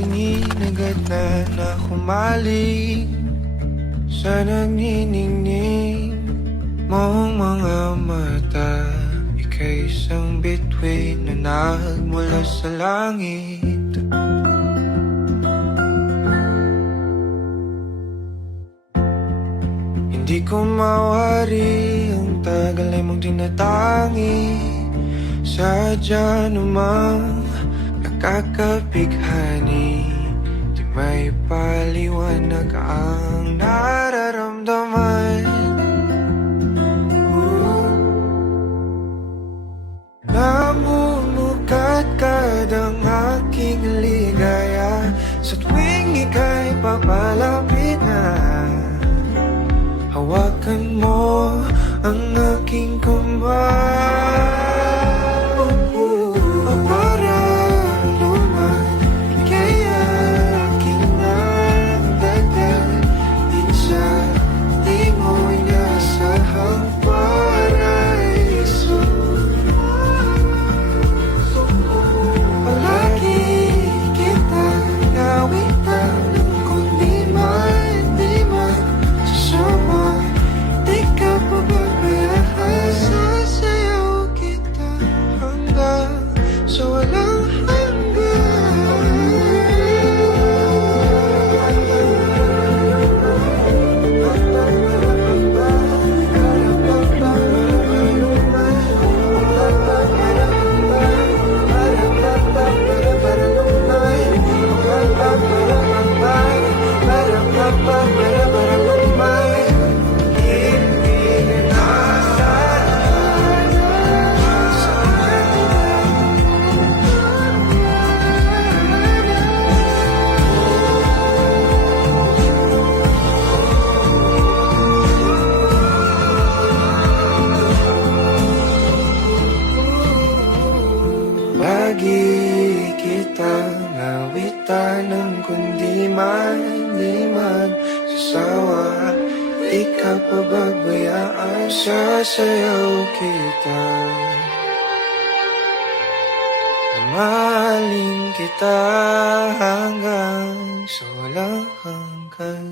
tingin agad na humaling sa nagniningning mong mga mata. Ika'y isang bituin na nagmula sa langit. Hindi ko mawari ang tagal ay mong tinatangi. Sadya namang nakakapighani, di may paliwanag ang nararamdaman. Namumukat kadang aking ligaya sa tuwing ika'y papalapit na. Hawakan mo ang aking kamay. Lagi kitang nawitan ng kundi man di magsasawa. Di ka pababayaan, sasayaw kita. Mahalin kita hanggang sa walang hanggan.